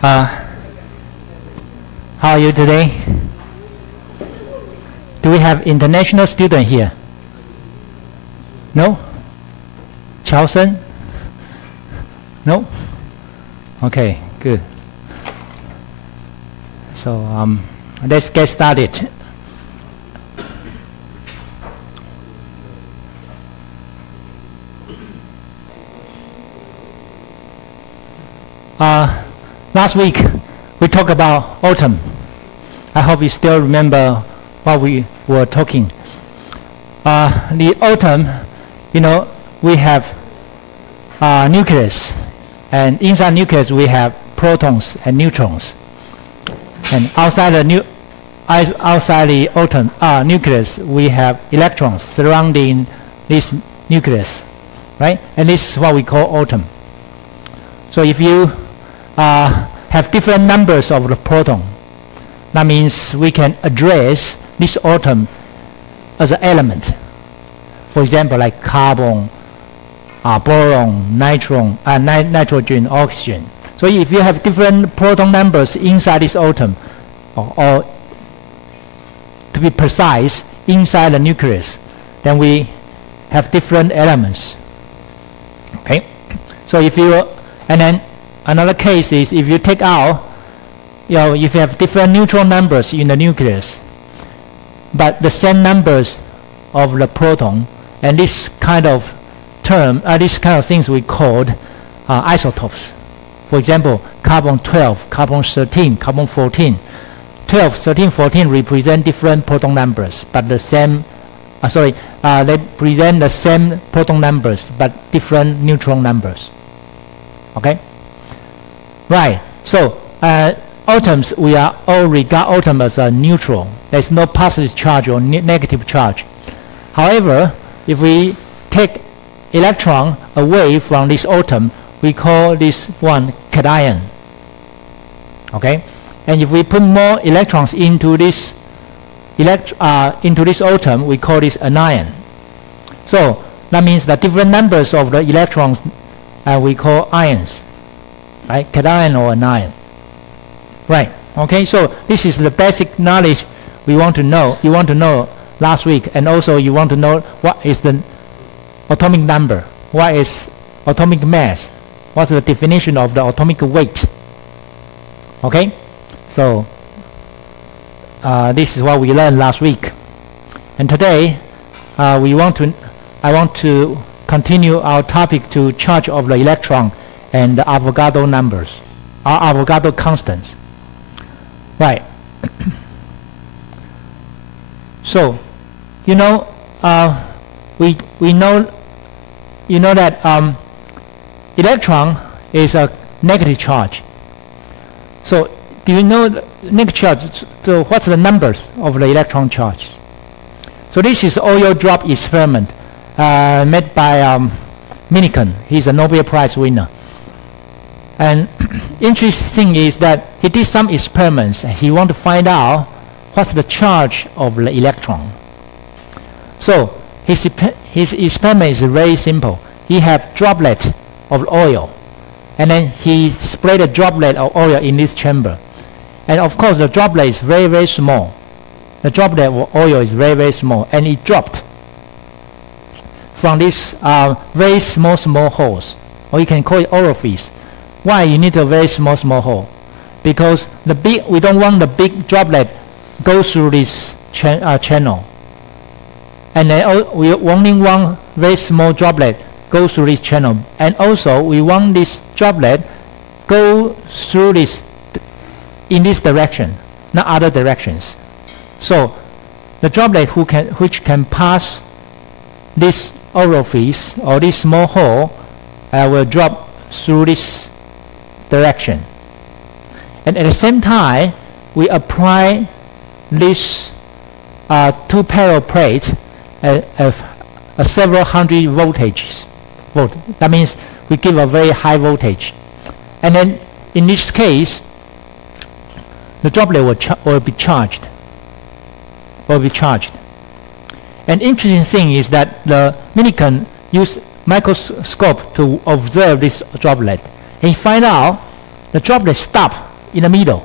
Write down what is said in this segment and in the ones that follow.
How are you today? Do we have international student here? No? Charleston? No? Okay, good. So let's get started. Last week we talked about autumn. I hope you still remember what we were talking. The autumn, you know, we have nucleus, and inside nucleus we have protons and neutrons. And outside the atom nucleus, we have electrons surrounding this nucleus, right? And this is what we call atom. So if you have different numbers of the proton, that means we can address this atom as an element. For example, like carbon, boron, nitrogen, oxygen. So if you have different proton numbers inside this atom, or to be precise, inside the nucleus, then we have different elements. Okay. So if you, and then another case is if you take out, if you have different neutron numbers in the nucleus, but the same numbers of the proton, and this kind of term, these kind of things we called isotopes. For example, carbon 12, carbon 13, carbon 14. 12, 13, 14 represent different proton numbers, but the same, they present the same proton numbers, but different neutron numbers. Okay? Right. So, atoms, we are all regard atom as a neutral. There's no positive charge or negative charge. However, if we take electron away from this atom, we call this one cation. Okay? And if we put more electrons into this atom, we call this anion. So that means the different numbers of the electrons we call ions, right? Cation or anion. Right. Okay. So this is the basic knowledge we want to know. You want to know last week, and also you want to know what is the atomic number, what is atomic mass, what's the definition of the atomic weight. Okay. So this is what we learned last week, and today I want to continue our topic to charge of the electron and the Avogadro numbers, Avogadro constants. Right. So, we know that electron is a negative charge. So do you know the negative charge? So what's the numbers of the electron charge? So this is oil drop experiment made by Millikan. He's a Nobel Prize winner. And interesting is that he did some experiments. He wanted to find out what's the charge of the electron. So his experiment is very simple. He have droplet of oil, and then he sprayed a droplet of oil in this chamber. And of course the droplet is very, very small. The droplet of oil is very, very small, and it dropped from this very small holes, or you can call it orifice. Why you need a very small hole? Because we don't want the big droplet go through this channel, and then we only want very small droplet go through this channel, and also we want this droplet go through this in this direction, not other directions. So the droplet which can pass this orifice or this small hole will drop through this direction. And at the same time, we apply this two parallel plates several hundred voltages. That means we give a very high voltage. And then in this case, the droplet will be charged. An interesting thing is that the Millikan used microscope to observe this droplet. He find out the droplet stopped in the middle,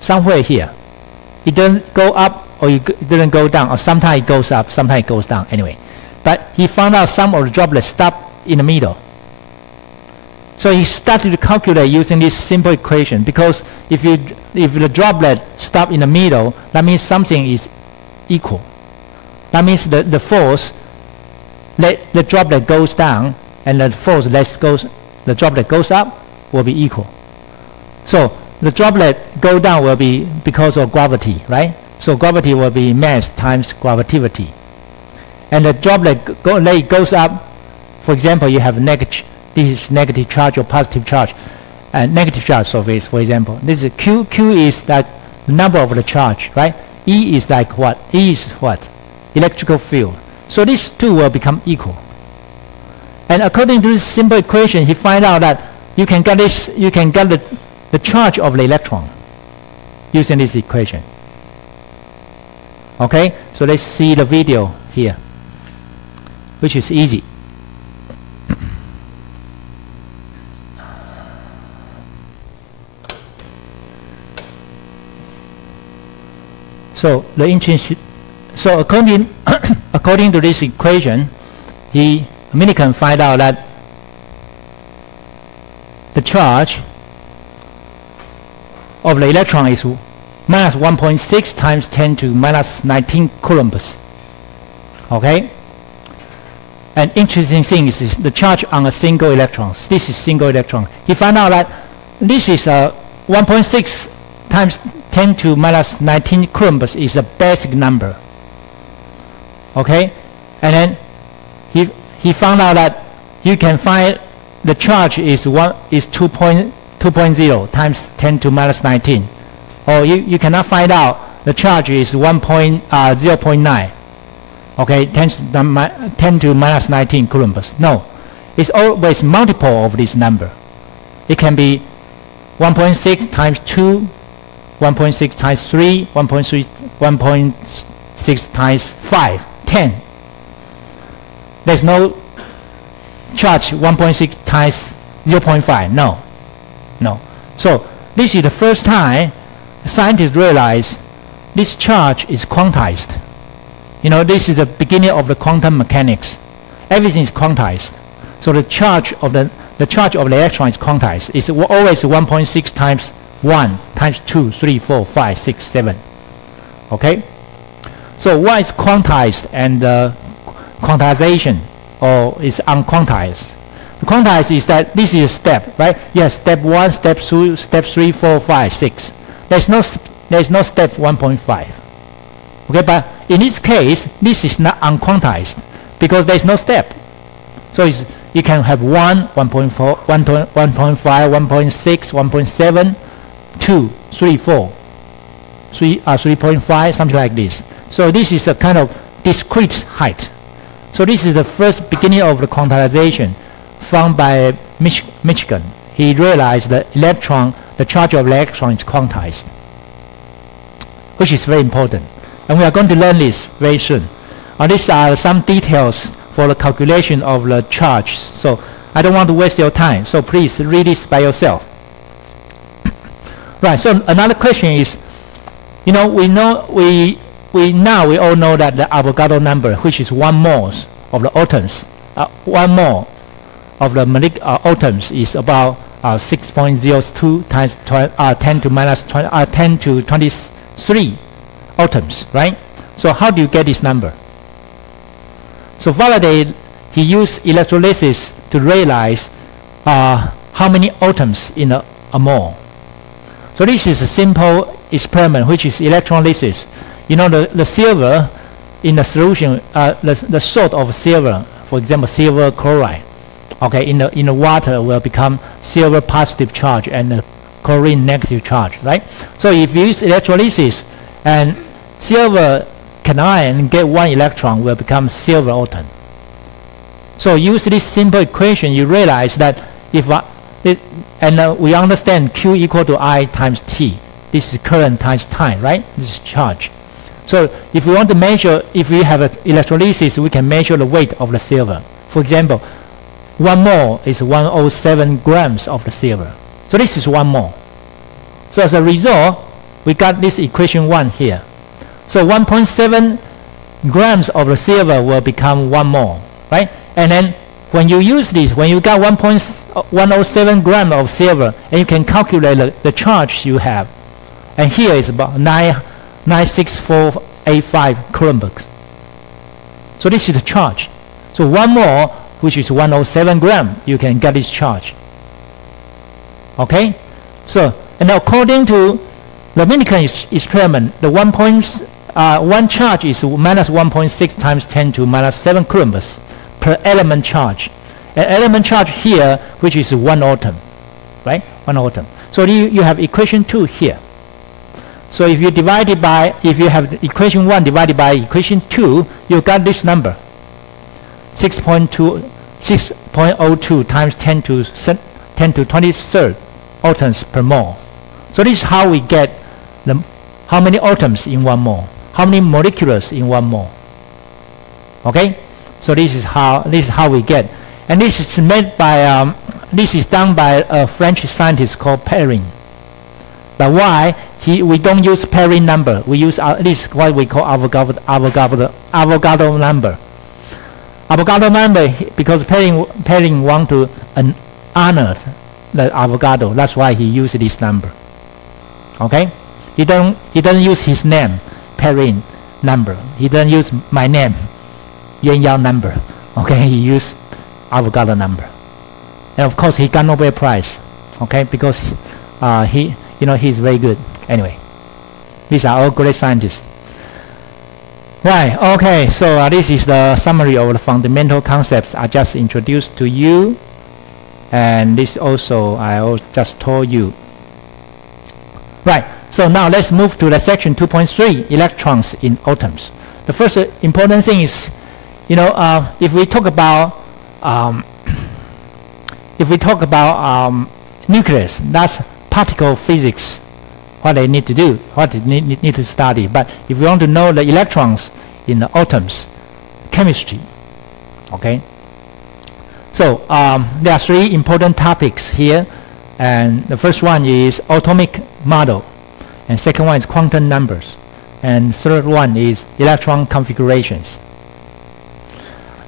somewhere here. It doesn't go up or it doesn't go down, or sometimes it goes up, sometimes it goes down anyway. But he found out some of the droplets stop in the middle. So he started to calculate using this simple equation, because if the droplet stop in the middle, that means something is equal. That means the force let the droplet goes down, and the force the droplet goes up will be equal. So the droplet go down will be because of gravity, right? So gravity will be mass times gravitivity. And the droplet goes up. For example, you have this is negative charge or positive charge. Negative charge surface, for example. This is Q. Q is that number of the charge, right? E is like what? E is what? Electrical field. So these two will become equal. And according to this simple equation, he find out that you can get this. You can get the charge of the electron using this equation. Okay, so let's see the video here, which is easy. So the intrinsic. So according to this equation, Millikan find out that the charge of the electron is minus 1.6 times 10 to minus 19 coulombs. Okay? And interesting thing is the charge on a single electron. This is single electron. He found out that this is 1.6 times 10 to minus 19 coulombs is a basic number. Okay? And then he found out that you can find the charge is 2.0 times 10 to minus 19. Or you cannot find out the charge is 0.9. Okay, 10 to minus 19 coulombs. No, it's always multiple of this number. It can be 1.6 times 2, 1.6 times 3, 1.6 times 5, 10. There's no charge 1.6 times 0.5. No. So this is the first time scientists realize this charge is quantized. You know, this is the beginning of the quantum mechanics. Everything is quantized. So the charge of the electron is quantized. It's always 1.6 times 1 times 2, 3, 4, 5, 6, 7. Okay? So what is quantized and quantization, or is unquantized? The quantized is that this is a step, right? Yes, step 1, step 2, step 3, 4, 5, 6. There's no step 1.5. Okay, but in this case, this is not unquantized because there's no step. So you can have 1, 1.4, 1.5, 1.6, 1.7, 2, 3, 4, 3.5, something like this. So this is a kind of discrete height. So this is the first beginning of the quantization found by Michigan. He realized that the charge of electron is quantized, which is very important. And we are going to learn this very soon. These are some details for the calculation of the charge. So I don't want to waste your time. So please read this by yourself. Right. So another question is, we all know that the Avogadro number, which is 1 mole of the atoms, 1 mole of the atoms is about 6.02 times 10 to 23 atoms, right? So how do you get this number? So Faraday, he used electrolysis to realize how many atoms in a mole. So this is a simple experiment, which is electrolysis. The silver in the solution, the salt of silver, for example, silver chloride, okay, in the water will become silver positive charge and the chlorine negative charge, right? So if you use electrolysis and silver cation get 1 electron will become silver atom. So use this simple equation, you realize that we understand Q equal to I times T. This is current times time, right? This is charge. So if we want to measure, if we have an electrolysis, we can measure the weight of the silver. For example, 1 mole is 107 grams of the silver. So this is 1 mole. So as a result, we got this equation 1 here. So 1.7 grams of the silver will become 1 mole, right? And then when you use this, when you got 1.107 grams of silver, and you can calculate the charge you have. And here is about 96485 coulombs. So this is the charge. So 1 mole, which is 107 grams, you can get this charge. Okay? So, and according to the Dominican experiment, the 1 charge is minus 1.6 times 10 to minus 7 coulombs per element charge. An element charge here, which is 1 atom, right? 1 atom. So you have equation 2 here. So if you divide it by, if you have equation 1 divided by equation 2, you got this number, 6.02 times 10 to 23rd atoms per mole. So this is how we get how many atoms in 1 mole, how many molecules in 1 mole. Okay, so this is how we get, and this is made by this is done by a French scientist called Perrin. But why we don't use Perrin number? We use this is what we call Avogadro number. Avogadro number because Perrin want to honor the Avogadro. That's why he used this number. Okay, he doesn't use his name, Perrin number. He doesn't use my name, Yuan Yao number. Okay, he used Avogadro number, and of course he got Nobel Prize. Okay, because he's very good. Anyway, these are all great scientists. Right. Okay. So this is the summary of the fundamental concepts I just introduced to you, and this also I just told you. Right. So now let's move to the section 2.3, electrons in atoms. The first important thing is, if we talk about nucleus, that's particle physics, what they need to do, what they need to study. But if you want to know the electrons in the atoms, chemistry. Okay. So there are 3 important topics here, and the first one is atomic model, and second one is quantum numbers, and third one is electron configurations.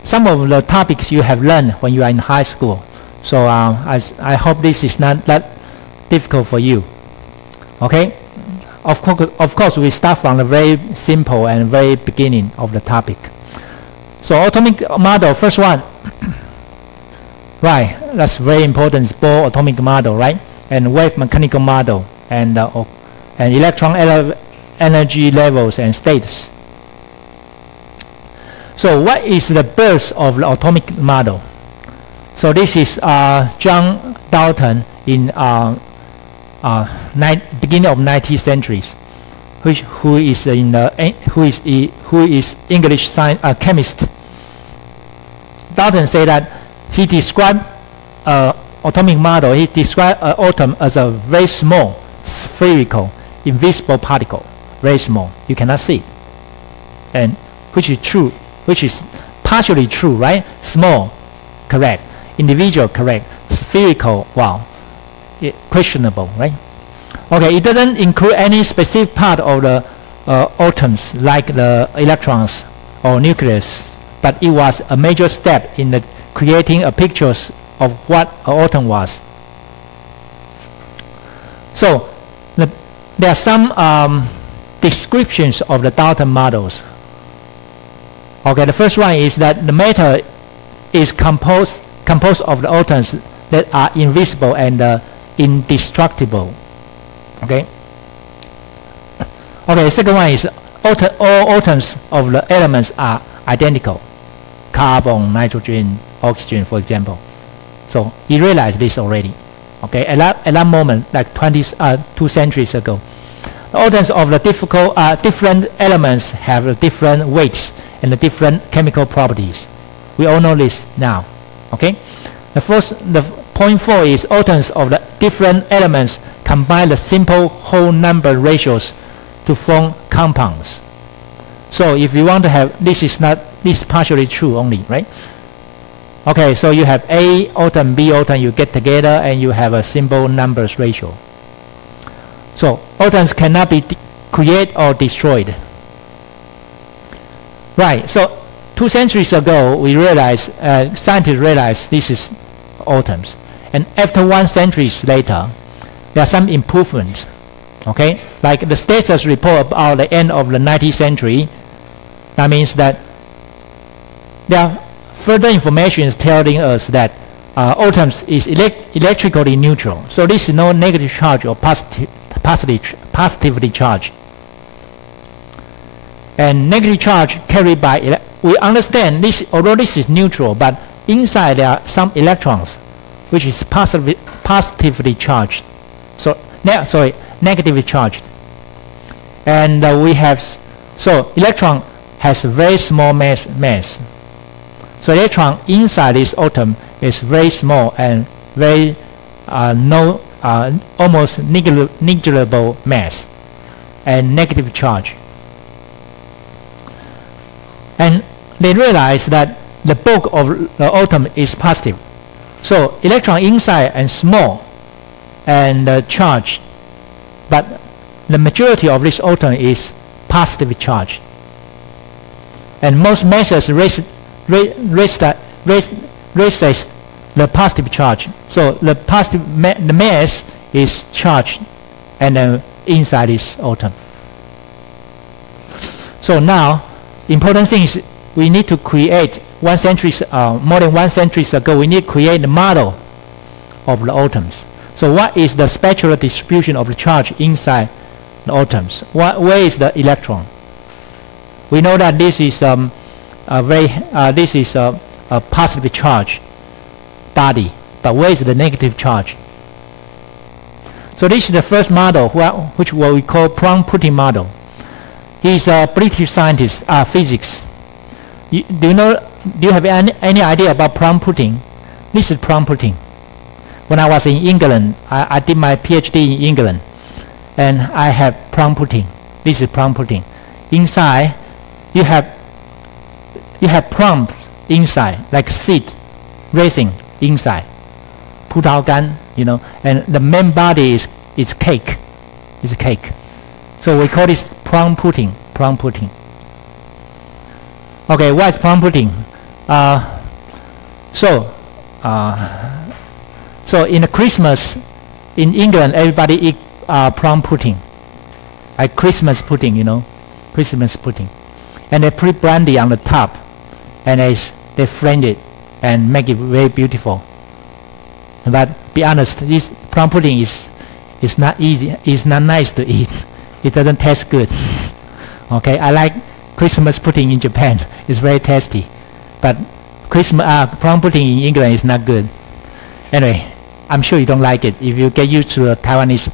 Some of the topics you have learned when you are in high school, so I hope this is not that difficult for you. Okay, of course we start from the very simple and very beginning of the topic. So atomic model, first one. Right, that's very important. It's Bohr atomic model, right? And wave mechanical model, and electron energy levels and states. So what is the birth of the atomic model? So this is John Dalton in beginning of 19th centuries, who is English chemist. Dalton said that he described atomic model. He described an atom as a very small, spherical, invisible particle, very small. You cannot see, and which is true, which is partially true, right? Small, correct. Individual, correct. Spherical, wow, questionable, right? Okay, it doesn't include any specific part of the atoms like the electrons or nucleus, but it was a major step in the creating a picture of what an atom was. So there are some descriptions of the Dalton models. Okay, the first one is that the matter is composed of the atoms that are invisible and indestructible. Okay. Okay, the second one is all atoms of the elements are identical. Carbon, nitrogen, oxygen, for example. So he realized this already. Okay, at that moment, like 2 centuries ago, the atoms of the different elements have different weights and the different chemical properties. We all know this now. Okay, the point 4 is atoms of the different elements combine the simple whole number ratios to form compounds. So if you want to have, this is partially true only, right? Okay, so you have A atom, B atom, you get together and you have a simple numbers ratio. So atoms cannot be created or destroyed. Right, so 2 centuries ago, we realized, scientists realized this is atoms. And after 1 century later, there are some improvements. Okay, like the status report about the end of the 19th century. That means that there are further information is telling us that atoms is electrically neutral. So this is no negative charge or positively charged. And negative charge carried by we understand this, although this is neutral, but inside there are some electrons which is positively charged. So negatively charged. And we have, so electron has a very small mass. So electron inside this atom is very small and very almost negligible mass and negative charge. And they realize that the bulk of the atom is positive. So electron inside and small and charged, but the majority of this atom is positive charge. And most masses raise the positive charge. So the the mass is charged and inside this atom. So now, important thing is we need to create more than 1 century ago, we need to create the model of the atoms. So what is the spectral distribution of the charge inside the atoms? Where is the electron? We know that this is a positive charge body, but where is the negative charge? So this is the first model, which what we call Plum-Pudding model. He's a British scientist, physics. Do you have any idea about plum pudding? This is plum pudding. When I was in England, I did my PhD in England, and I have plum pudding. This is plum pudding. Inside, you have plums inside, like seed, raisin inside, 葡萄干, and the main body is cake. It's a cake. So we call this plum pudding. Plum pudding. Okay, what is plum pudding? So in the Christmas in England, everybody eat plum pudding, like Christmas pudding, Christmas pudding, and they put brandy on the top, and they flame it and make it very beautiful. But be honest, this plum pudding is not easy. It's not nice to eat. It doesn't taste good. Okay, I like Christmas pudding in Japan. It's very tasty, but plum pudding in England is not good. Anyway, I'm sure you don't like it. If you get used to a Taiwanese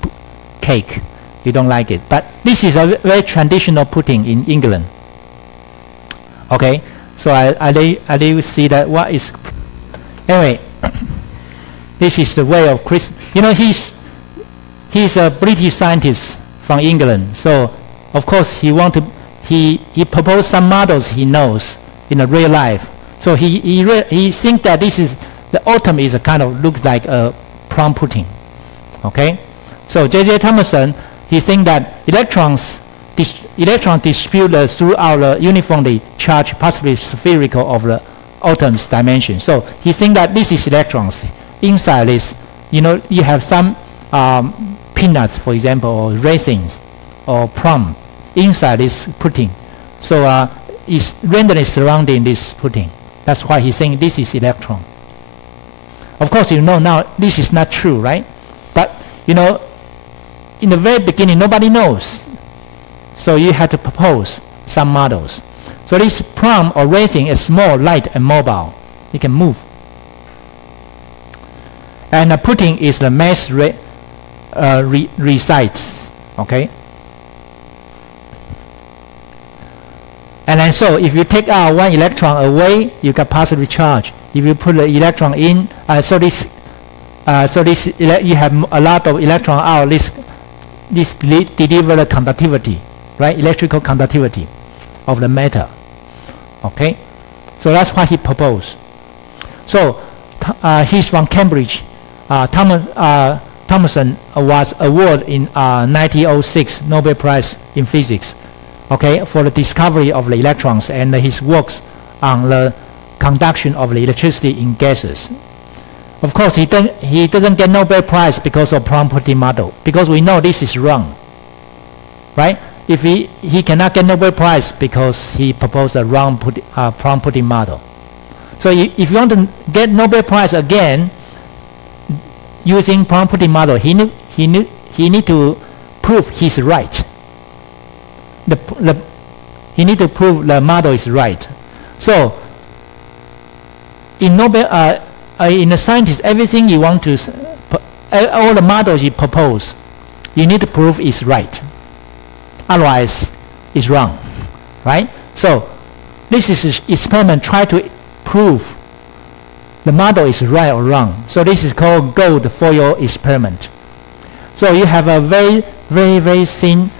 cake, you don't like it. But this is a very traditional pudding in England. Okay, so I did see that what is. Anyway, this is the way of Christmas. He's a British scientist from England, so of course he proposed some models he knows in the real life. So he thinks that the atom is a kind of looks like a plum pudding. Okay, so J.J. Thomson, he thinks that electrons distribute throughout the uniformly charged, possibly spherical of the atom's dimension. So he thinks that this is electrons inside this. You have some peanuts, for example, or raisins, or plum inside this pudding. So it's randomly surrounding this pudding. That's why he's saying this is electron. Of course, now this is not true, right? But in the very beginning, nobody knows. So you have to propose some models. So this plum or raisin is small, light, and mobile. It can move. And the pudding is the mass resides. Okay. And then so if you take out one electron away, you get positive charge. If you put the electron in, you have a lot of electron out. This deliver the conductivity, right? Electrical conductivity of the matter. Okay, so that's what he proposed. So he's from Cambridge. Thomson was awarded in 1906 Nobel Prize in Physics, okay, for the discovery of the electrons and his works on the conduction of the electricity in gases. Of course, he doesn't get Nobel Prize because of prompt model, because we know this is wrong, right? If he cannot get Nobel Prize because he proposed a wrong prompt model. So if you want to get Nobel Prize again using prompt model, he need to prove he's right. He need to prove the model is right. So in Nobel, in the scientist, everything you want to, all the models you propose, you need to prove is right. Otherwise, it's wrong, right? So this is experiment try to prove the model is right or wrong. So this is called gold foil experiment. So you have a very, very, very thin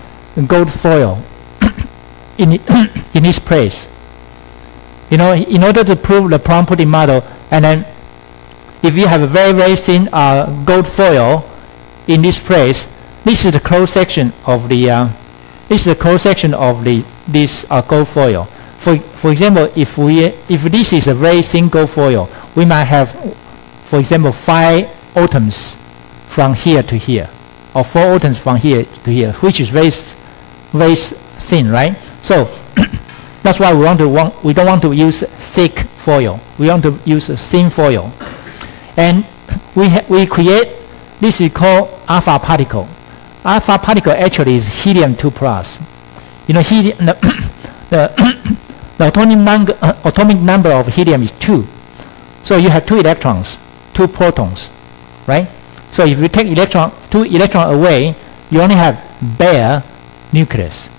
gold foil in this place. You know, in order to prove the prompt model, and then if you have a very, very thin gold foil in this place, this is the cross section of the this gold foil. For example, if this is a very thin gold foil, we might have, for example, 5 atoms from here to here, or 4 atoms from here to here, which is very, very thin, right? So that's why we don't want to use thick foil. We want to use a thin foil, and we create this is called alpha particle. Alpha particle actually is helium-2+. You know, the atomic number of helium is 2. So you have 2 electrons, 2 protons, right? So if you take 2 electrons away, you only have bare nucleus.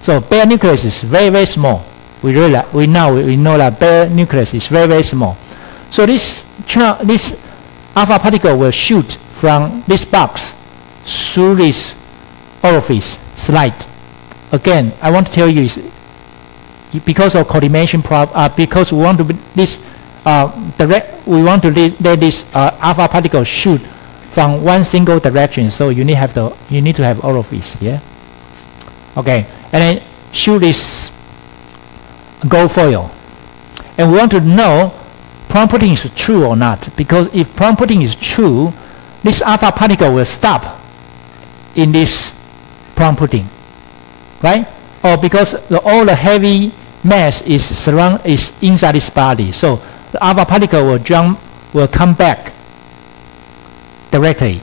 So bare nucleus is very, very small. We know that bare nucleus is very, very small. So this alpha particle will shoot from this box through this orifice slide. Again, I want to tell you is because of coordination because we want to let this alpha particle shoot from one single direction. So you need to have orifice, yeah. Okay, and then shoot this gold foil, and we want to know prompting is true or not. Because if prompting is true, this alpha particle will stop in this prompting, right? Or because all the heavy mass is inside this body, so the alpha particle will come back directly.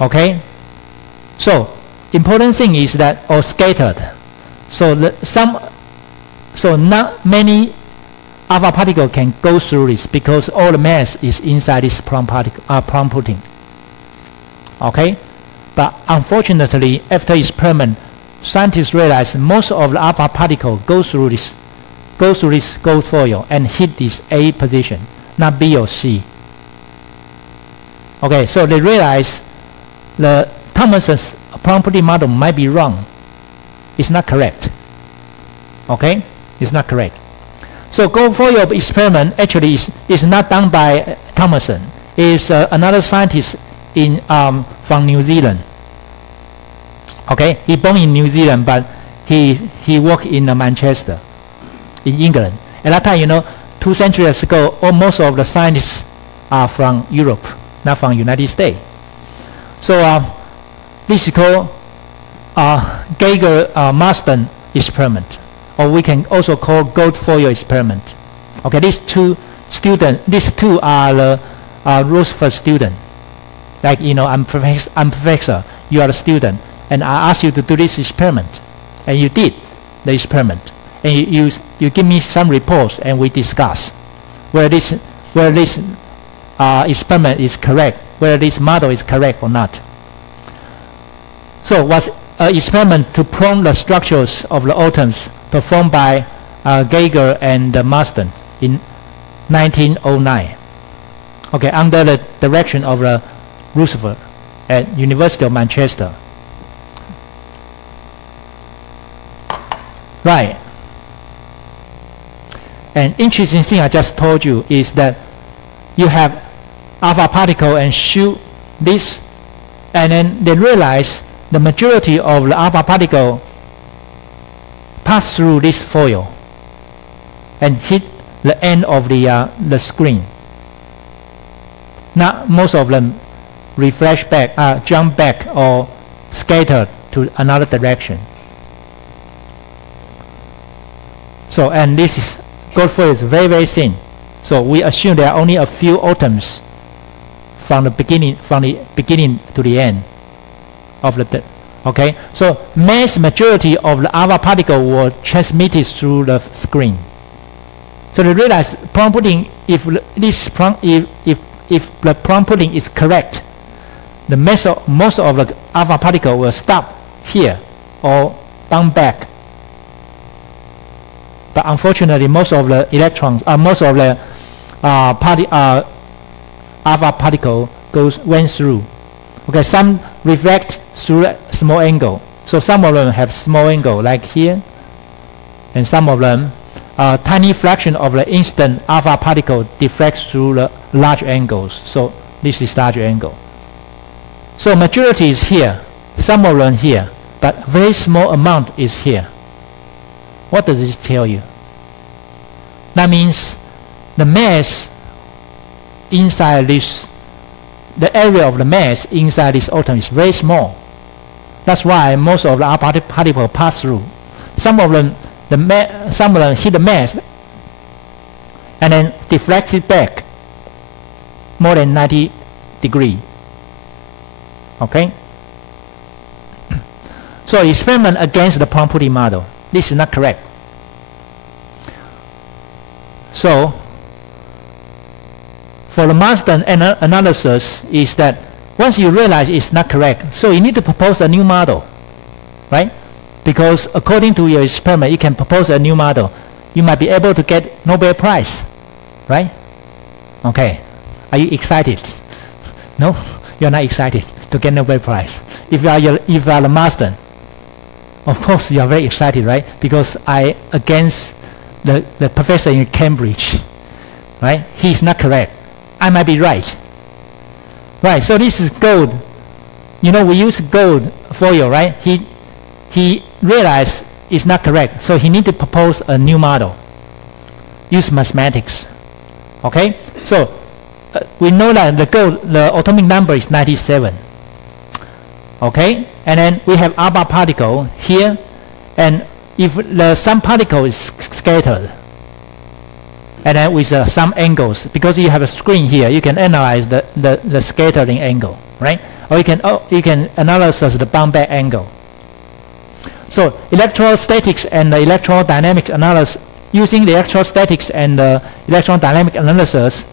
Okay, so important thing is that or scattered. So not many alpha particle can go through this because all the mass is inside this prompting. Okay, but unfortunately, after experiment, scientists realized most of the alpha particle go through this gold foil and hit this A position, not B or C. Okay, so they realized the Thomson's prompting model might be wrong. It's not correct. Okay, it's not correct. So gold foil experiment actually is not done by Thomson. It's another scientist from New Zealand. Okay, he born in New Zealand, but he worked in Manchester, in England. At that time, you know, 2 centuries ago, most of the scientists are from Europe, not from United States. So this is called Geiger-Marsden experiment, or we can also call gold foil experiment. Okay, these two are the Roosevelt student. Like, you know, I'm professor, you are a student, and I ask you to do this experiment, and you did the experiment, and you give me some reports, and we discuss whether this experiment is correct, whether this model is correct or not. So was an experiment to prove the structures of the atoms performed by Geiger and Marsden in 1909. Okay, under the direction of Roosevelt at University of Manchester. Right. An interesting thing I just told you is that you have alpha particle and shoot this, and then they realize the majority of the alpha particle pass through this foil and hit the end of the screen. Now most of them refresh back, jump back, or scatter to another direction. So, and this is gold foil is very, very thin. So we assume there are only a few atoms from the beginning to the end of the okay. So mass majority of the alpha particle were transmitted through the screen. So they realize prompt pudding, if the prompt pudding is correct, the most of the alpha particle will stop here or bounce back. But unfortunately, most of the electrons, most of the alpha particle went through. Okay, some reflect through a small angle. So some of them have small angle, like here, and some of them, tiny fraction of the instant alpha particle deflects through the large angles. So this is large angle. So majority is here, some of them here, but very small amount is here. What does it tell you? That means the mass inside this, the area of the mass inside this atom is very small. That's why most of the alpha particle pass through. Some of them, some of them hit the mass and then deflect it back more than 90 degrees. Okay. So experiment against the prompt pudding model. This is not correct. So for the Marsden analysis is that once you realize it's not correct, so you need to propose a new model, right? Because according to your experiment, you can propose a new model. You might be able to get Nobel Prize, right? Okay. Are you excited? No, you're not excited to get Nobel Prize. If you are the Marsden, of course you are very excited, right? Because I against the professor in Cambridge, right? He's not correct. I might be right. Right, so this is gold. You know, we use gold foil, right? He realized it's not correct, so he need to propose a new model. Use mathematics. Okay? So we know that the atomic number is 97. Okay? And then we have alpha particle here, and if some particle is scattered, and then with some angles, because you have a screen here, you can analyze the scattering angle, right? Or you can analyze the bounce back angle. So electrostatics and the electrodynamics analysis, using the electrostatics and the electrodynamic analysis,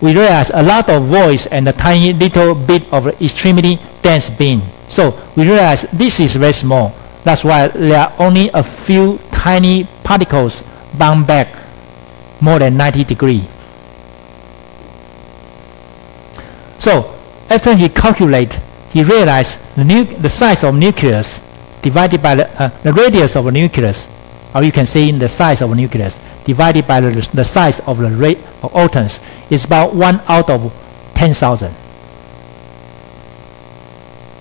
we realize a lot of voids and a tiny little bit of extremely dense beam. So we realize this is very small. That's why there are only a few tiny particles bounce back more than 90 degrees. So after he calculated, he realized the size of nucleus divided by the radius of a nucleus, or you can say in the size of a nucleus, divided by the size of the rate of atoms is about 1 out of 10,000.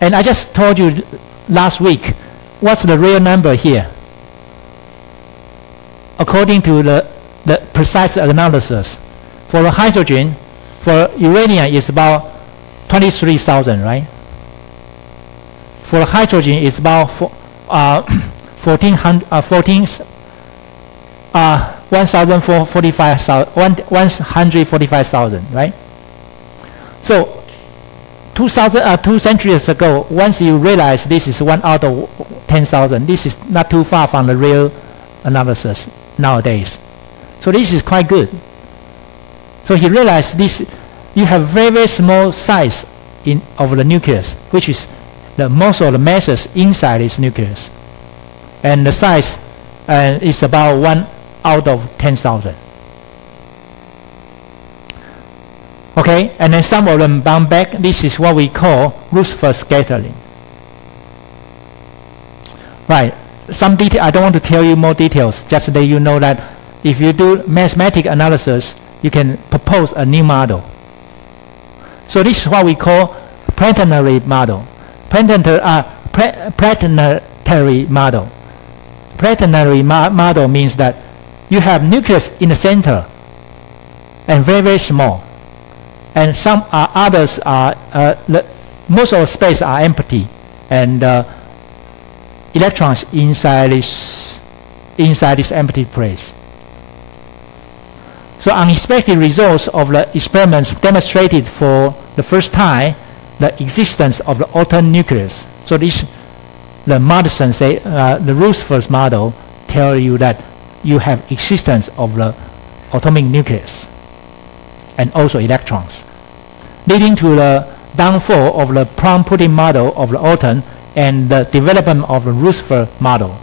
And I just told you last week, what's the real number here? According to the precise analysis, for the hydrogen, for uranium is about 23,000, right? For hydrogen is about 145,000, right? So 2 centuries ago, once you realize this is 1 out of 10,000, this is not too far from the real analysis nowadays. So this is quite good. So he realized this, you have very, very small size of the nucleus, which is the most of the masses inside this nucleus. And the size is about 1 out of 10,000. Okay, and then some of them bounce back. This is what we call Lucifer scattering. Right, some detail, I don't want to tell you more details, just let you know that if you do mathematical analysis, you can propose a new model. So this is what we call planetary model. Planetary model. Planetary model means that you have nucleus in the center and very, very small, and some others are most of the space are empty, and electrons inside this empty place. So unexpected results of the experiments demonstrated for the first time the existence of the atom nucleus. So this, the Madison say, the Rutherford model tell you that you have existence of the atomic nucleus and also electrons, leading to the downfall of the plum pudding model of the atom and the development of the Rutherford model.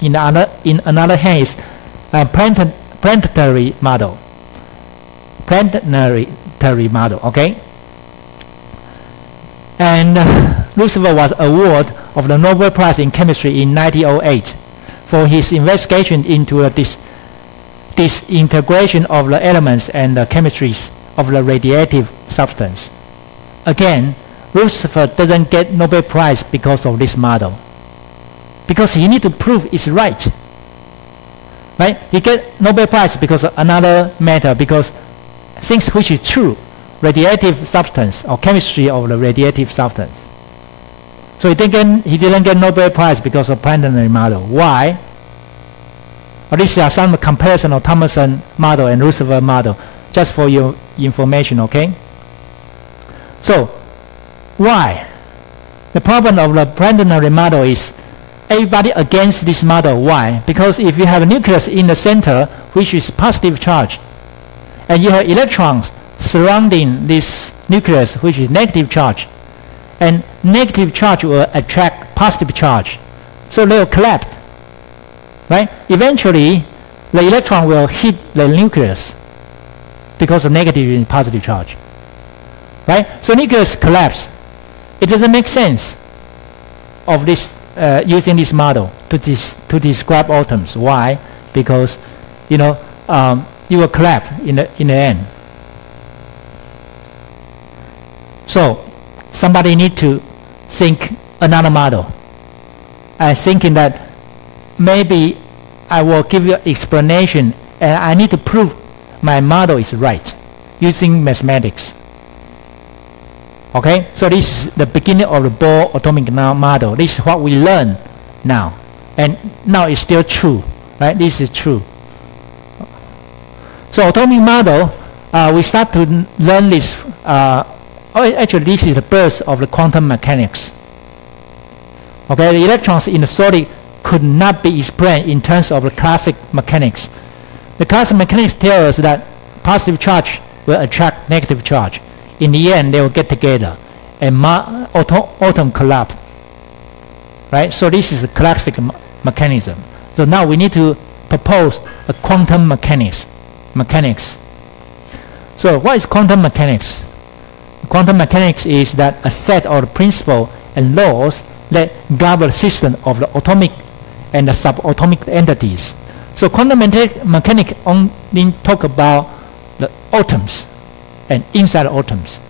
In another hand is planetary model. Planetary model, okay? And Rutherford was awarded of the Nobel Prize in Chemistry in 1908 for his investigation into the disintegration of the elements and the chemistries of the radioactive substance. Again, Rutherford doesn't get Nobel Prize because of this model, because he need to prove it's right. Right? He get Nobel Prize because of another matter, because things which is true, radioactive substance or chemistry of the radioactive substance. So he didn't get Nobel Prize because of planetary model. Why? Well, these are some comparison of Thomson model and Rutherford model, just for your information, okay? So, why? The problem of the planetary model is everybody against this model. Why? Because if you have a nucleus in the center, which is positive charge, and you have electrons surrounding this nucleus, which is negative charge, and negative charge will attract positive charge, so they will collapse, right? Eventually, the electron will hit the nucleus because of negative and positive charge, right? So nucleus collapse. It doesn't make sense of this using this model to describe atoms. Why? Because you will collapse in the end. So somebody need to think another model. I'm thinking that maybe I will give you explanation, and I need to prove my model is right using mathematics. Okay, so this is the beginning of the Bohr atomic model. This is what we learn now, and now it's still true, right? This is true. So atomic model, we start to learn this. Actually, this is the birth of the quantum mechanics. Okay, the electrons in the solid could not be explained in terms of the classic mechanics. The classic mechanics tell us that positive charge will attract negative charge. In the end, they will get together, and atom collapse. Right? So this is the classic mechanism. So now we need to propose a quantum mechanics. So what is quantum mechanics? Quantum mechanics is that a set of principles and laws that govern the system of the atomic and the subatomic entities. So quantum mechanics only talk about the atoms and inside atoms.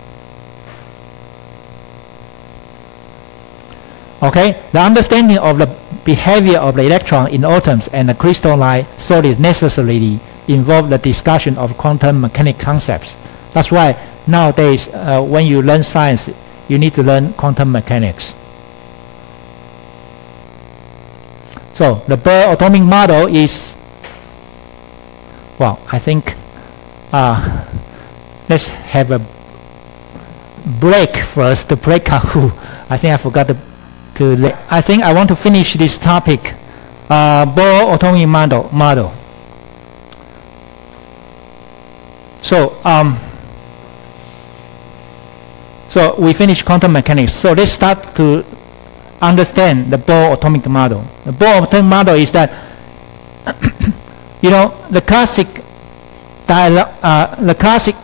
Okay, the understanding of the behavior of the electron in atoms and the crystalline solids necessarily involve the discussion of quantum mechanics concepts. That's why nowadays, when you learn science, you need to learn quantum mechanics. So the Bohr atomic model is, well, I think let's have a break first to break Kahoot. I think I forgot to I think I want to finish this topic, Bohr atomic model. So so we finished quantum mechanics. So let's start to understand the Bohr atomic model. The Bohr atomic model is that the classic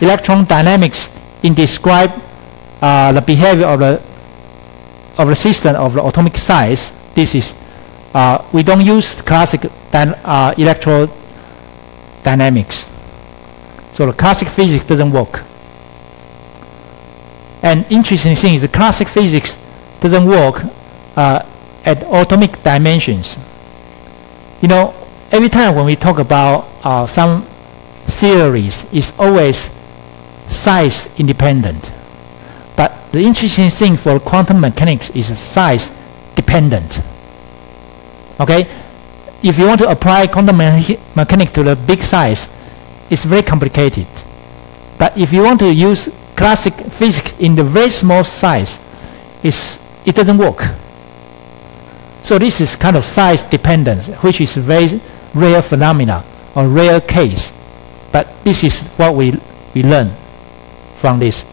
electron dynamics in describe the behavior of the system of the atomic size. This is we don't use classic electrodynamics. So the classic physics doesn't work. And interesting thing is the classic physics doesn't work at atomic dimensions. You know, every time when we talk about some theories, it's always size independent. But the interesting thing for quantum mechanics is size dependent. Okay? If you want to apply quantum mechanics to the big size, it's very complicated. But if you want to use classic physics in the very small size, it doesn't work. So this is kind of size dependence, which is a very rare phenomena or rare case. But this is what we learn from this.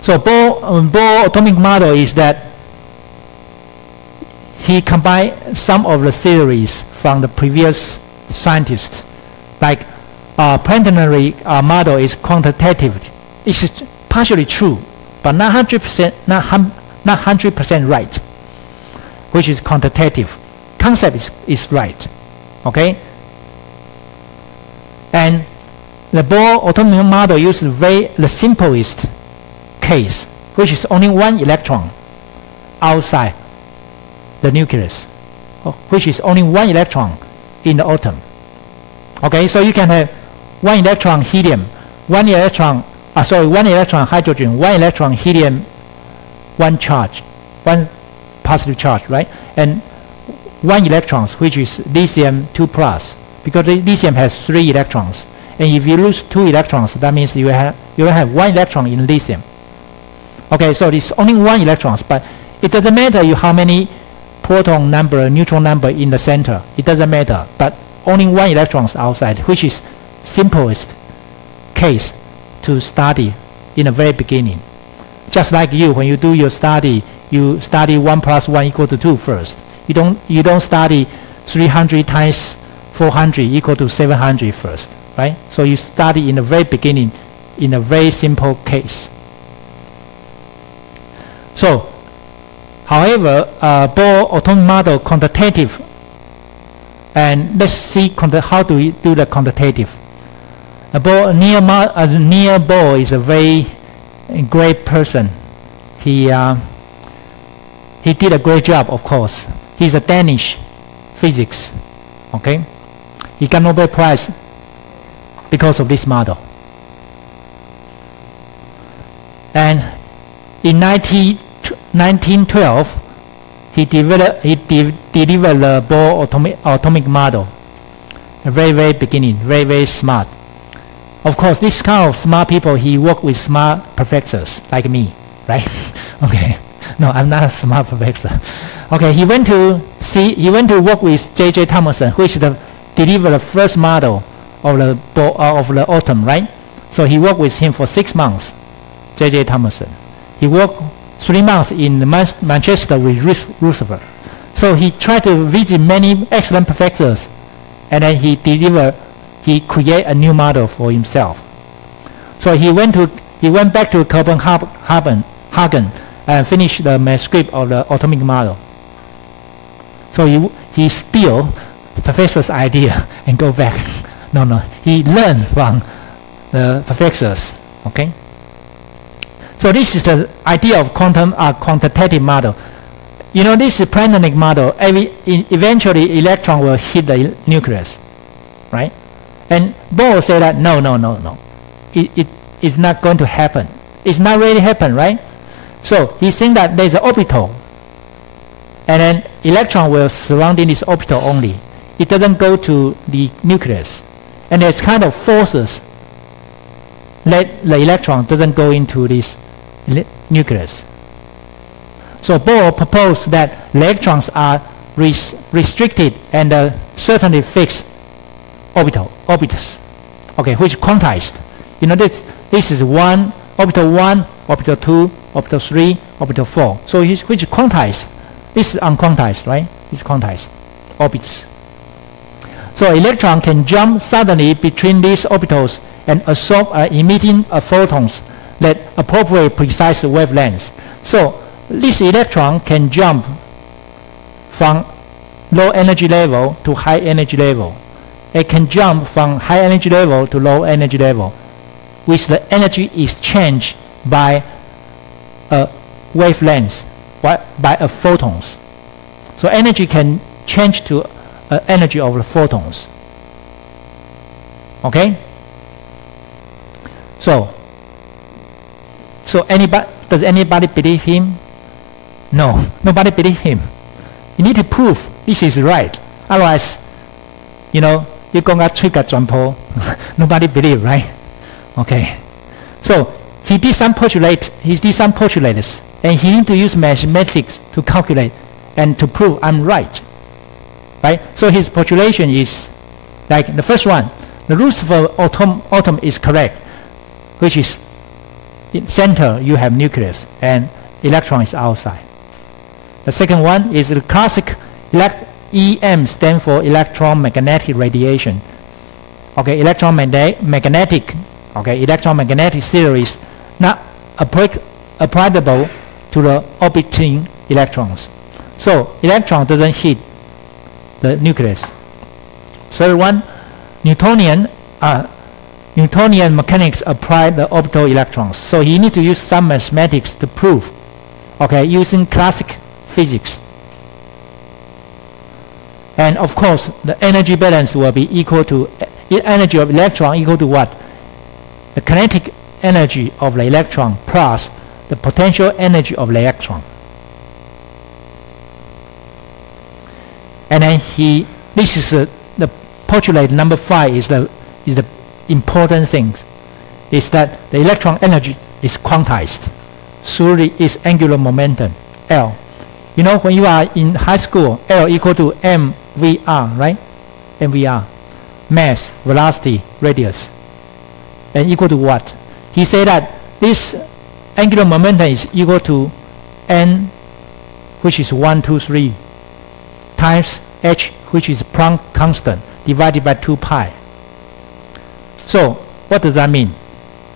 So Bohr atomic model is that he combined some of the theories from the previous scientists. Like planetary model is quantitative. It is partially true, but not 100%, not 100% right, which is quantitative. Concept is right, okay? And the Bohr atomic model uses the simplest case, which is only one electron outside the nucleus, which is only one electron in the atom. Okay, so you can have one electron helium, one electron hydrogen, one electron helium, one charge, one positive charge, right? And one electrons, which is lithium 2+, because the lithium has 3 electrons. And if you lose 2 electrons, that means you have 1 electron in lithium. Okay, so it's only 1 electrons, but it doesn't matter how many proton number, neutron number in the center. It doesn't matter, but only 1 electrons outside, which is simplest case to study in the very beginning. Just like you, when you do your study, you study 1 + 1 = 2 first. You don't study 300 times 400 = 700 first, right? So you study in the very beginning in a very simple case. So, however, Bohr atomic model quantitative, and let's see how do we do the quantitative. Neil Bohr is a very great person. He did a great job, of course. He's a Danish physics. Okay, he got Nobel Prize because of this model. And in 1912, he delivered the Bohr atomic model. The very beginning, very smart. Of course, this kind of smart people, he worked with smart professors like me, right? Okay, no, I'm not a smart professor. Okay, he went to work with J.J. Thomson, which delivered the first model of the atom, right? So he worked with him for 6 months, J.J. Thomson. He worked 3 months in Manchester with Roosevelt. So he tried to visit many excellent professors, and then he created a new model for himself. So he went back to Copenhagen and finished the manuscript of the atomic model. So he steal professor's idea and go back. No, he learned from the professors. Okay. So this is the idea of quantitative model. You know, this is planetary model. Eventually, electron will hit the nucleus, right? And Bohr said that no. It is not going to happen. It's not really happen, right? So he's saying that there's an orbital, and then electron will surround in this orbital only. It doesn't go to the nucleus, and there's kind of forces that the electron doesn't go into this nucleus. So Bohr proposed that electrons are restricted and certainly fixed orbitals, okay, which quantized. You know, this is orbital 1, orbital 2, orbital 3, orbital 4. So which is quantized. This is unquantized, right? It's quantized orbits. So electron can jump suddenly between these orbitals and absorb emitting photons that appropriate precise wavelengths. So this electron can jump from low energy level to high energy level. It can jump from high energy level to low energy level with the energy exchange by a wavelength, by a photons. So energy can change to energy of the photons. Okay? So does anybody believe him? No, nobody believe him. You need to prove this is right. Otherwise, you're gonna trigger Trumpo. Nobody believe, right? Okay. So he did some postulates, and he need to use mathematics to calculate and to prove I'm right. Right? So his postulation is like the first one, the Lucifer atom is correct, which is in center you have nucleus and electron is outside. The second one is the classic EM stand for electromagnetic radiation. Okay, electromagnetic theory is not applicable to the orbiting electrons. So electron doesn't hit the nucleus. Third one, Newtonian mechanics apply the orbital electrons. So you need to use some mathematics to prove, okay, using classic physics. And of course, the energy balance will be equal to energy of electron equal to what? The kinetic energy of the electron plus the potential energy of the electron. And then this is the postulate number 5 is the important thing, is that the electron energy is quantized through its angular momentum, L. When you are in high school, L equal to mvr, right? mvr, mass, velocity, radius, and equal to what? He said that this angular momentum is equal to n, which is 1, 2, 3, times h, which is Planck constant, divided by 2 pi. So what does that mean?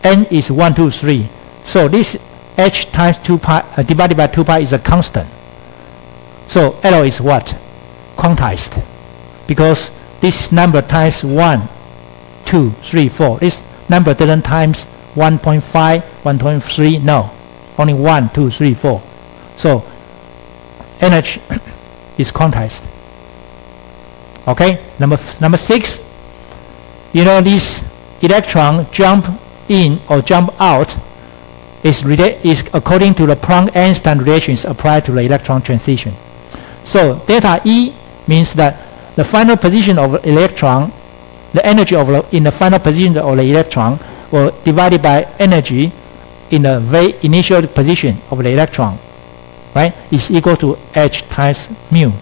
N is 1, 2, 3. So this h times 2 pi divided by 2 pi is a constant. So L is what? Quantized. Because this number times 1, 2, 3, 4. This number doesn't times 1.5, 1.3. No. Only 1, 2, 3, 4. So energy is quantized. Okay? Number 6. This electron jump in or jump out is according to the Planck-Einstein relations applied to the electron transition. So delta E means that the final position of the electron, the energy in the final position of the electron will divided by energy in the very initial position of the electron, right, is equal to h times mu.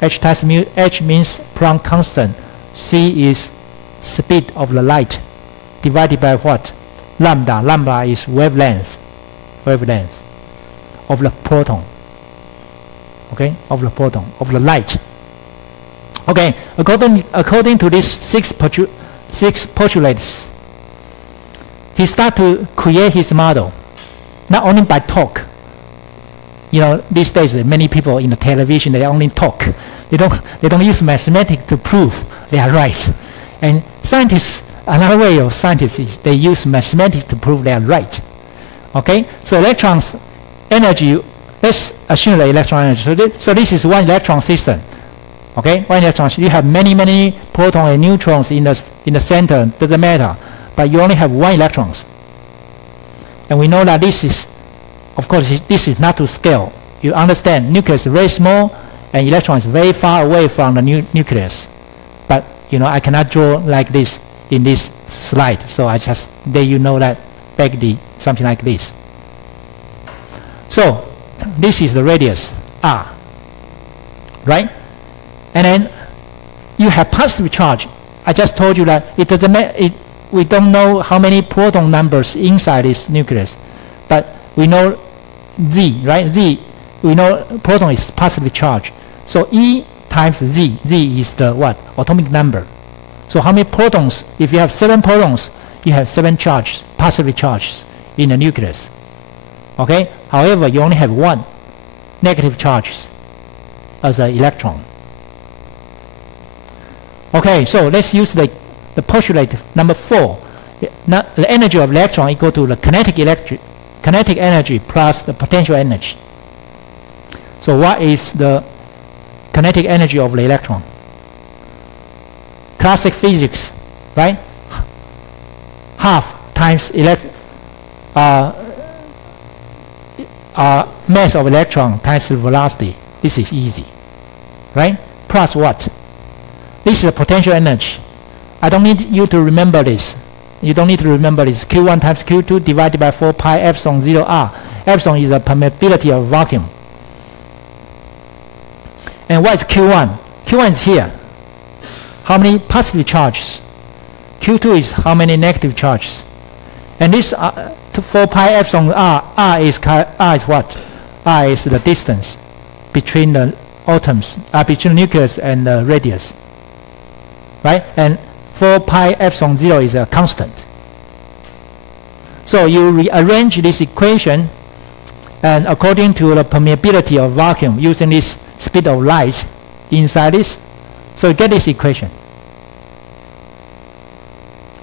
H times mu, h means Planck constant, c is speed of the light, divided by what? Lambda. Lambda is wavelength of the proton. Okay, of the proton, of the light. Okay, according to these six postulates, he started to create his model, not only by talk. These days many people in the television, they only talk. They don't use mathematics to prove they are right. And scientists, another way of scientists is they use mathematics to prove they are right. Okay, so electrons energy. Let's assume the electron energy. So this is one electron system. Okay, one electron. You have many protons and neutrons in the center. Doesn't matter, but you only have one electrons. And we know that this is, of course, this is not to scale. You understand, nucleus is very small, and electron is very far away from the nucleus. But I cannot draw like this in this slide. So I just let you know that back something like this. So this is the radius r, right? And then you have positive charge. I just told you that it doesn't matter. We don't know how many proton numbers inside this nucleus, but we know Z, right? Z, we know proton is positively charged. So E times Z. Z is the what? Atomic number. So how many protons? If you have 7 protons, you have 7 charges, positively charged in the nucleus. Okay. However, you only have 1 negative charge as an electron. Okay. So let's use the postulate number 4. The energy of electron equal to the kinetic kinetic energy plus the potential energy. So what is the kinetic energy of the electron? Classic physics, right? Half times mass of electron times the velocity. This is easy, right? Plus what? This is the potential energy. I don't need you to remember this. You don't need to remember this. Q1 times Q2 divided by 4 pi epsilon 0 r. Epsilon is the permeability of vacuum. And what is Q1? Q1 is here. How many positive charges? Q2 is how many negative charges? And this 4 pi epsilon r. R is what? R is the distance between the atoms, between the nucleus and the radius, right? And 4 pi epsilon 0 is a constant. So you rearrange this equation, and according to the permeability of vacuum, using this speed of light inside this, so you get this equation.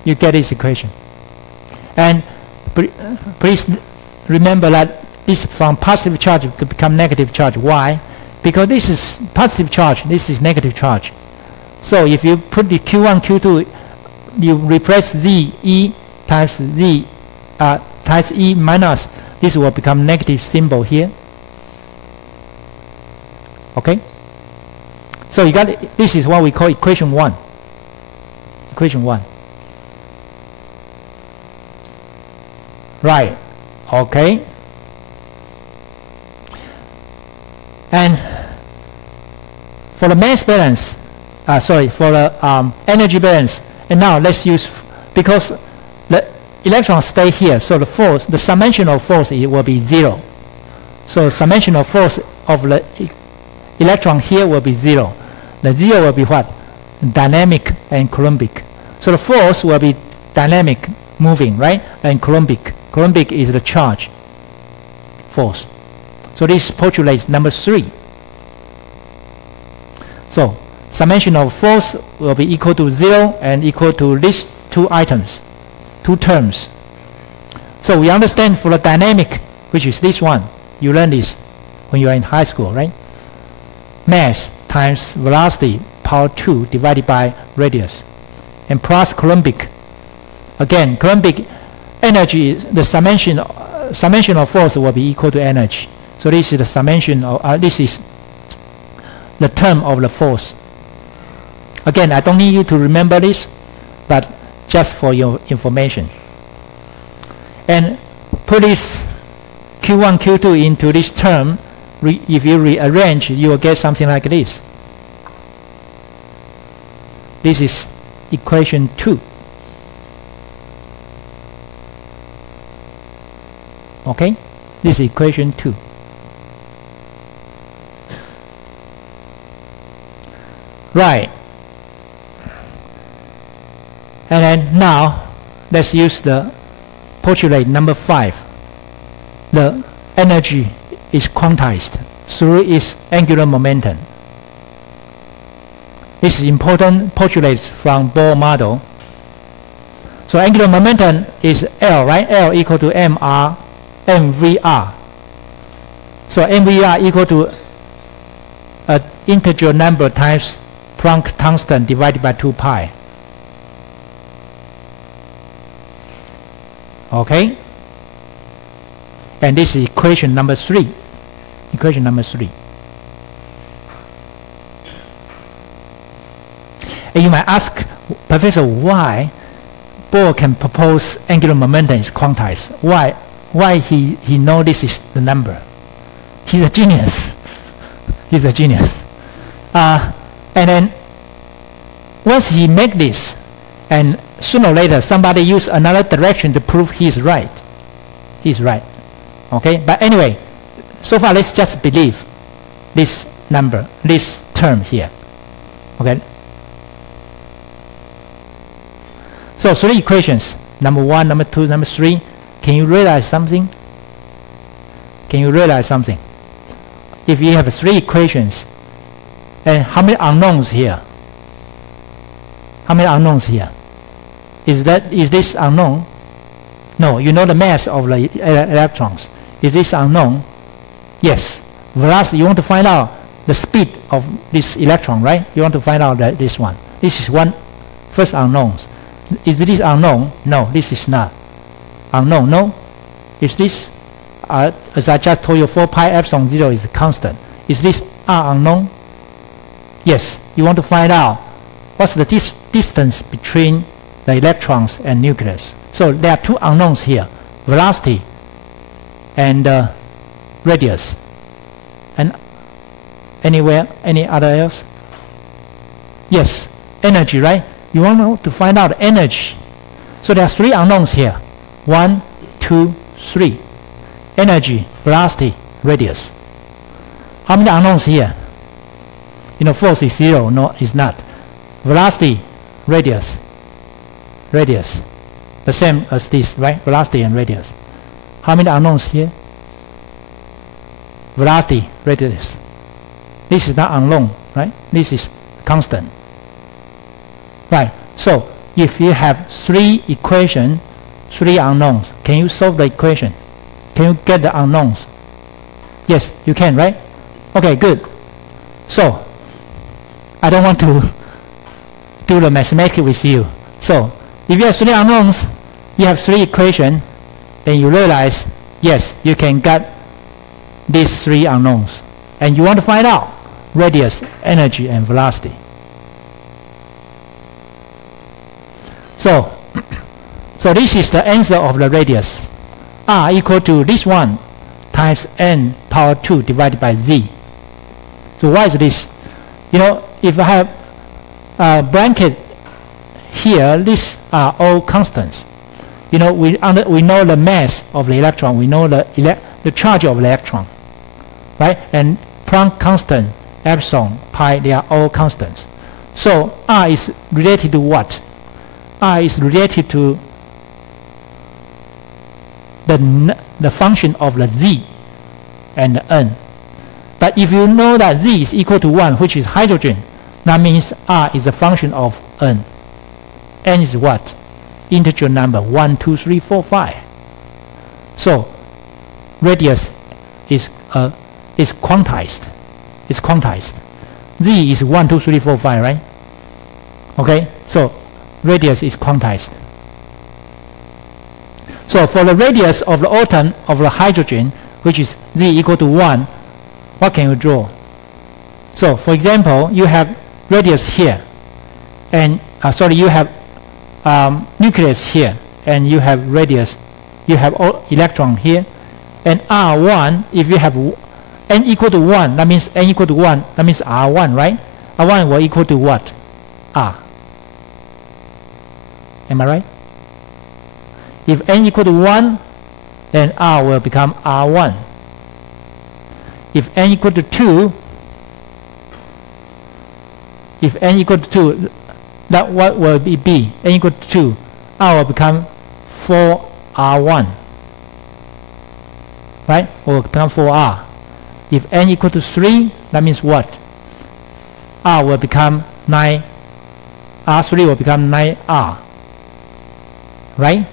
You get this equation. And please remember that this from positive charge to become negative charge. Why? Because this is positive charge, this is negative charge. So if you put the Q1, Q2, you replace Z, E times Z times E minus, this will become negative symbol here. Okay? So you got this is what we call equation 1. Equation 1. Right. Okay. And for the mass balance, for the energy balance, and now let's use, because the electrons stay here, so the force, the summation of force, it will be 0. So summation of force of the electron here will be 0. The 0 will be what? Dynamic and Coulombic. So the force will be dynamic, moving, right? And Coulombic. Coulombic is the charge force. So this postulates number 3. So summation of force will be equal to 0 and equal to these two items, two terms. So we understand for the dynamic, which is this one. You learn this when you are in high school, right? Mass times velocity power 2 divided by radius, and plus Coulombic. Again, Coulombic energy, the summation of force will be equal to energy. So this is the summation of this is the term of the force. Again, I don't need you to remember this, but just for your information. And put this Q1, Q2 into this term. If you rearrange, you will get something like this. This is equation 2. Okay? This is equation 2. Right. And then now, let's use the postulate number 5. The energy is quantized through its angular momentum. This is important postulate from Bohr model. So angular momentum is L, right? L equal to mvr. So mvr equal to an integer number times Planck constant divided by 2 pi. Okay? And this is equation number 3. Equation number 3. And you might ask, Professor, why Bohr can propose angular momentum is quantized? Why he know this is the number? He's a genius. He's a genius. And then once he make this, and sooner or later somebody use another direction to prove he's right. He's right. Okay? But anyway, so far let's just believe this number, this term here. Okay? So 3 equations. Number 1, number 2, number 3. Can you realize something? Can you realize something? If you have 3 equations, and how many unknowns here? How many unknowns here? Is this unknown? No, you know the mass of the electrons. Is this unknown? Yes. Velocity, you want to find out the speed of this electron, right? You want to find out that this one. This is one first unknown. Is this unknown? No, this is not unknown. No. Is this, as I just told you, 4 pi epsilon 0 is a constant. Is this R unknown? Yes. You want to find out what's the distance between the electrons and nucleus. So there are two unknowns here, velocity and radius. And anywhere, any other else? Yes, energy, right? You want to find out energy. So there are 3 unknowns here. 1, 2, 3. Energy, velocity, radius. How many unknowns here? You know, force is 0. No, it's not. Velocity, radius. Radius. The same as this, right? Velocity and radius. How many unknowns here? Velocity, radius. This is not unknown, right? This is constant. Right. So if you have 3 equations, 3 unknowns, can you solve the equation? Can you get the unknowns? Yes, you can, right? Okay, good. So I don't want to do the mathematics with you. So if you have 3 unknowns, you have 3 equations, then you realize, yes, you can get these 3 unknowns. And you want to find out radius, energy, and velocity. So this is the answer of the radius. R equal to this one times n power 2 divided by z. So why is this? You know, if I have a blanket here, these are all constants. You know, we know the mass of the electron, we know the charge of the electron, right? And Planck constant, epsilon, pi, they are all constants. So R is related to what? R is related to the function of the z and the n. But if you know that z is equal to 1, which is hydrogen, that means R is a function of n. N is what? Integer number 1, 2, 3, 4, 5. So radius is quantized. It's quantized. Z is 1, 2, 3, 4, 5, right? Okay, so radius is quantized. So for the radius of the atom of the hydrogen, which is Z equal to 1, what can you draw? So for example, you have radius here, and you have nucleus here, and you have radius, you have electron here, and R1, if you have n equal to 1, that means n equal to 1, that means R1, right? R1 will equal to what? R. Am I right? If n equal to 1, then R will become R1. If n equal to 2, if n equal to 2, that what will be B? N equal to 2, R will become 4R1. Right? Or become 4R. If n equal to 3, that means what? R will become 9. R3 will become 9R. Right?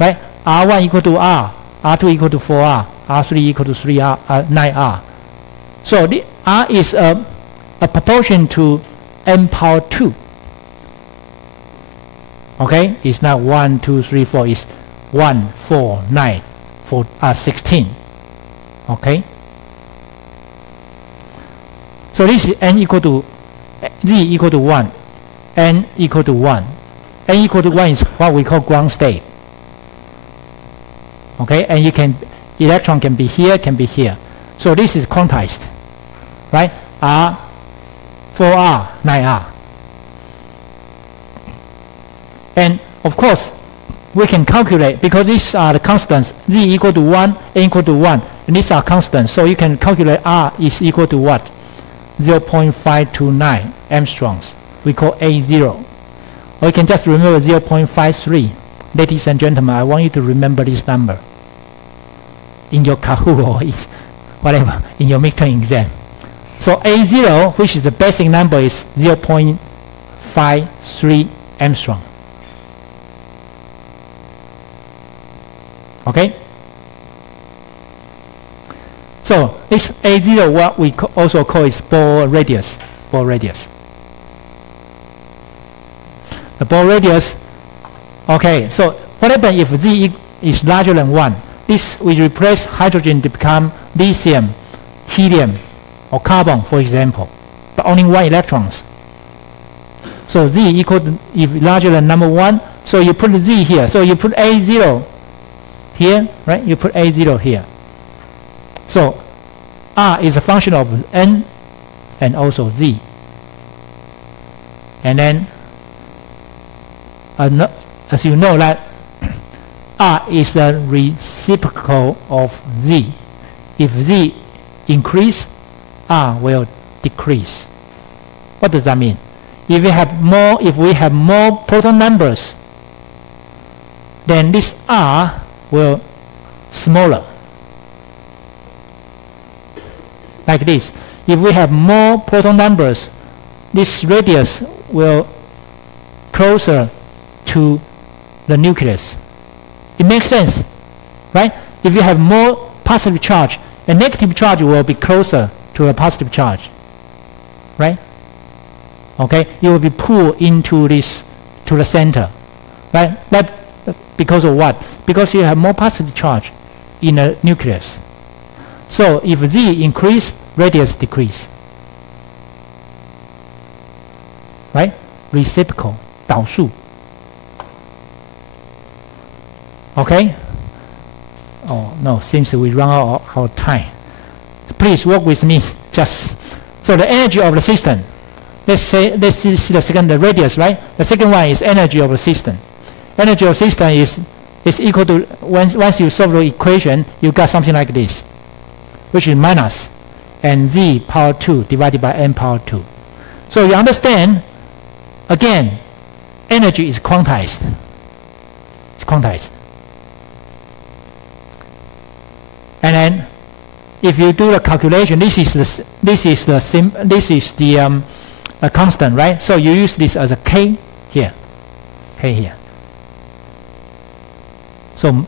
Right? R1 equal to R. R2 equal to 4R. R3 equal to 3R, 9R. So the R is a proportion to n power 2. Okay? It's not 1, 2, 3, 4. It's 1, 4, 9, 16. Okay? So this is n equal to Z equal to 1. N equal to 1. N equal to 1 is what we call ground state. Okay? And electron can be here, can be here. So this is quantized. Right? R, 4R, 9R. And of course, we can calculate, because these are the constants, Z equal to 1, N equal to 1, and these are constants. So you can calculate R is equal to what? 0.529 angstroms. We call A0. Or you can just remember 0.53. Ladies and gentlemen, I want you to remember this number in your Kahoot or whatever, in your midterm exam. So A0, which is the basic number, is 0.53 angstrom. Okay. So this A0, what we also call is Bohr radius. Bohr radius. The Bohr radius. Okay. So what happens if Z is larger than 1? This will replace hydrogen to become lithium, helium, or carbon, for example, but only 1 electrons. So Z equal to, if larger than number 1, so you put Z here. So you put A0 here, right? You put A0 here. So R is a function of N and also Z. And then, as you know that R is the reciprocal of Z. If Z increase, R will decrease. What does that mean? If we have more proton numbers, then this R will smaller. Like this. If we have more proton numbers, this radius will closer to the nucleus. It makes sense, right? If you have more positive charge, a negative charge will be closer to a positive charge, right? Okay, it will be pulled into this, to the center, right? That because of what? Because you have more positive charge in a nucleus. So if Z increase, radius decrease, right? Reciprocal, 导数. Okay. Oh no, seems we run out of time. Please work with me. Just so the energy of the system. Let's see the second, the radius, right? The second one is energy of the system. Energy of the system is equal to, once you solve the equation, you got something like this, which is minus and Z power 2 divided by N power 2. So you understand, again, energy is quantized. It's quantized. And then, if you do the calculation, this is the a constant, right? So you use this as a K here, K here. So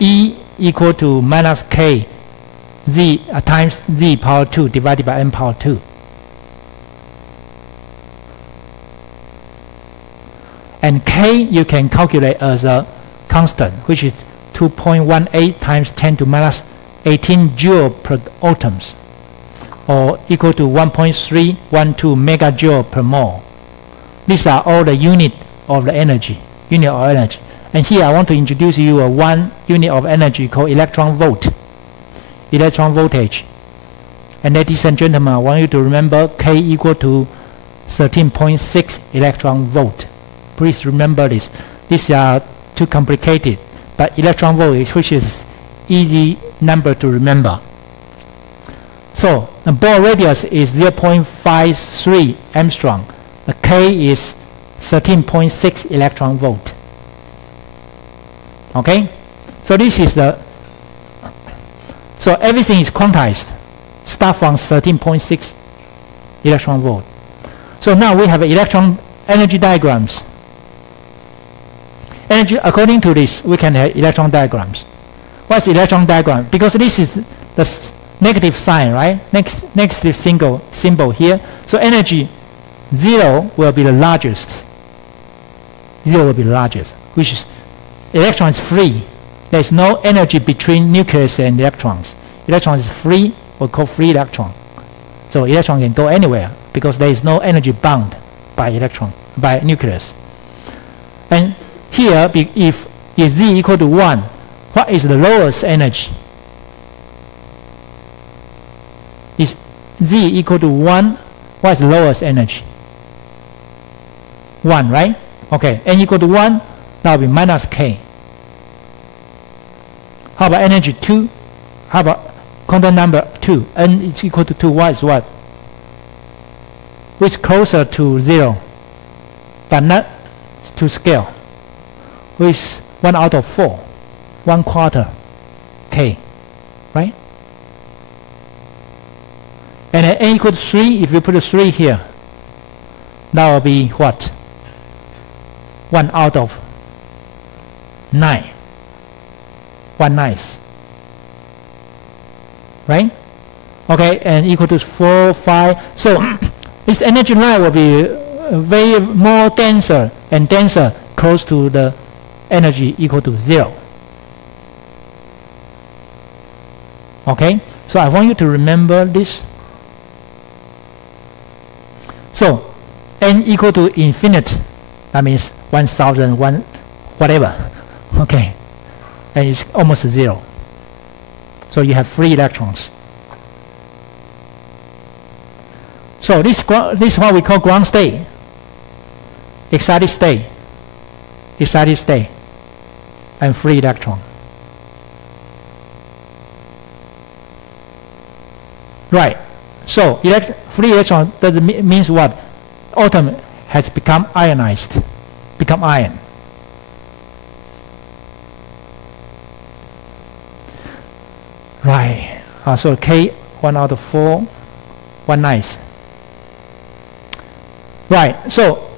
E equal to minus K Z times Z power 2 divided by N power 2. And K you can calculate as a constant, which is 2.18 times 10 to minus 18 joule per atoms, or equal to 1.312 megajoule per mole. These are all the unit of the energy, And here I want to introduce you a one unit of energy called electron volt, electron voltage. And ladies and gentlemen, I want you to remember K equal to 13.6 electron volt. Please remember this. These are too complicated, but electron voltage, which is easy number to remember. So the Bohr radius is 0.53 angstrom. The K is 13.6 electron volt. Okay, so this is the, so everything is quantized. Start from 13.6 electron volt. So now we have electron energy diagrams. Energy, according to this, we can have electron diagrams. What's electron diagram? Because this is the negative sign, right? Negative symbol here. So energy 0 will be the largest. 0 will be the largest, which is electron is free. There is no energy between nucleus and electrons. Electron is free, we call free electron. So electron can go anywhere because there is no energy bound by electron, by nucleus. And here, if Z equal to 1, what is the lowest energy? Is Z equal to 1, what is the lowest energy? 1, right? Okay, N equal to 1, that will be minus K. How about energy 2? How about quantum number 2? N is equal to 2, what is what? Which is closer to 0, but not to scale. Which is 1 out of 4, 1/4 K, right? And at N equal to 3, if you put a 3 here, that will be what? 1 out of 9. 1/9, right? Okay, and equal to 4, 5. So this energy line will be very more denser and denser, close to the energy equal to 0. Okay, so I want you to remember this. So n equal to infinite, that means 1000, whatever. Okay, and it's almost 0. So you have free electrons. So this is what we call ground state, excited state, and free electron. Right. So free electron means what? Atom has become ionized, become ion. Right. So K 1 out of 4, 1/9. Right. So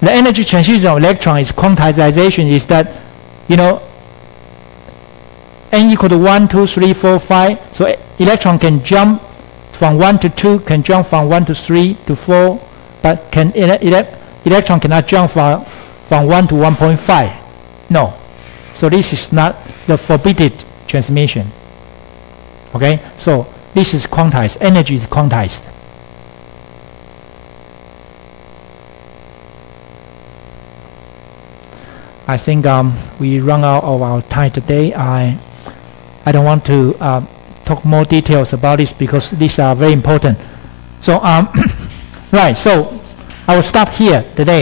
the energy transition of electron is quantization. Is that, you know, n equal to 1, 2, 3, 4, 5. So electron can jump from 1 to 2, can jump from 1 to 3 to 4, but electron cannot jump from 1 to 1.5. No. So this is not the forbidden transmission. Okay. So this is quantized. Energy is quantized. I think we run out of our time today. I don't want to talk more details about this because these are very important. So right, so I will stop here today.